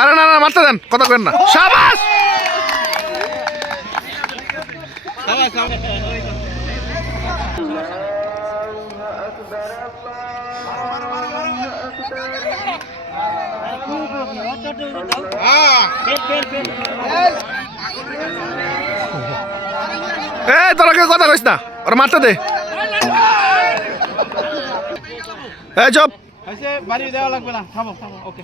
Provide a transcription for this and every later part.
আরে না না মারতে দেন, কথা কেন না। শাবাশ তোরা কেউ কথা কইস না, ওরা মারতে দে। চপ বাড়ি দেওয়া লাগবে না, থামো থামো। ওকে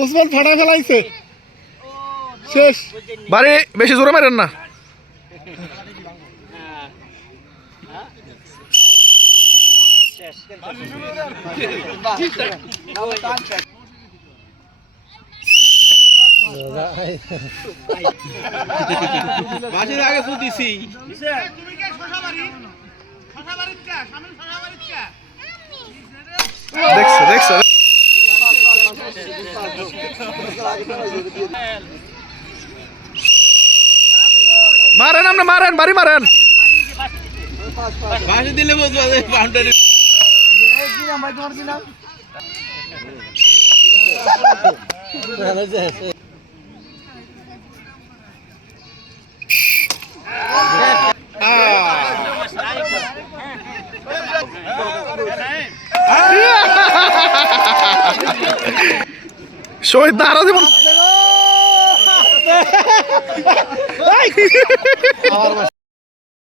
ওসমান ফাটা ফেলাইছে, শেষ। বাড়ি বেশি জোরে মারেন না। বাসির আগে শুধিছি দেখছো দেখছো মারেন, আপনি মারেন, বাড়ি মারেন। বাসি দিলে বুঝবো বাউন্ডারি। শহীদ না আরো দেব।